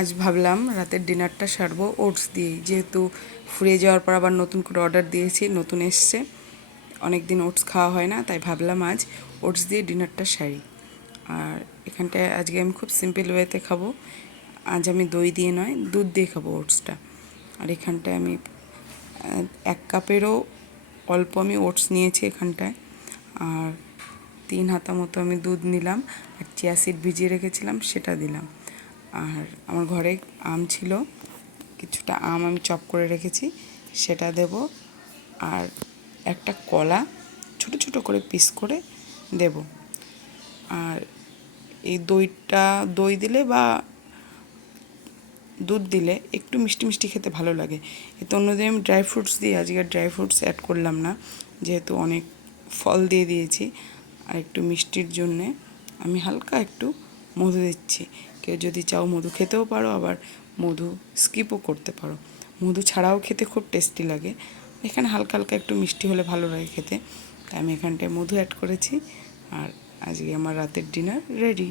আজ ভাবলাম রাতের ডিনারটা সারবো ওটস দিয়েই, যেহেতু ফুরিয়ে যাওয়ার পর আবার নতুন করে অর্ডার দিয়েছি, নতুন এসছে, অনেক দিন ওটস খাওয়া হয় না, তাই ভাবলাম আজ ওটস দিয়ে ডিনারটা সারি। আর এখানটায় আজকে আমি খুব সিম্পল ওয়েতে খাবো। আজ আমি দই দিয়ে নয়, দুধ দিয়ে খাবো ওটসটা। আর এখানটায় আমি 1 কাপেরও অল্প আমি ওটস নিয়েছি এখানটায়। আর 3 হাতা মতো আমি দুধ নিলাম, আর চিয়া সিড ভিজিয়ে রেখেছিলাম সেটা দিলাম। আর আমার ঘরে আম ছিল, কিছুটা আম আমি চপ করে রেখেছি, সেটা দেব। আর একটা কলা ছোট ছোট করে পিস করে দেব। আর এই দই দিলে বা দুধ দিলে একটু মিষ্টি মিষ্টি খেতে ভালো লাগে। এতে অন্যদিন আমি ড্রাই ফ্রুটস দিই, আজকে ড্রাই ফ্রুটস অ্যাড করলাম না, যেহেতু অনেক ফল দিয়ে দিয়েছি। আর একটু মিষ্টির জন্যে আমি হালকা একটু মধু দিচ্ছি। কেউ যদি চাও মধু খেতেও পারো, আবার মধু স্কিপও করতে পারো। মধু ছাড়াও খেতে খুব টেস্টি লাগে। এখানে হালকা হালকা একটু মিষ্টি হলে ভালো লাগে খেতে, তাই আমি এখানটায় মধু অ্যাড করেছি। আর আজকে আমার রাতের ডিনার রেডি।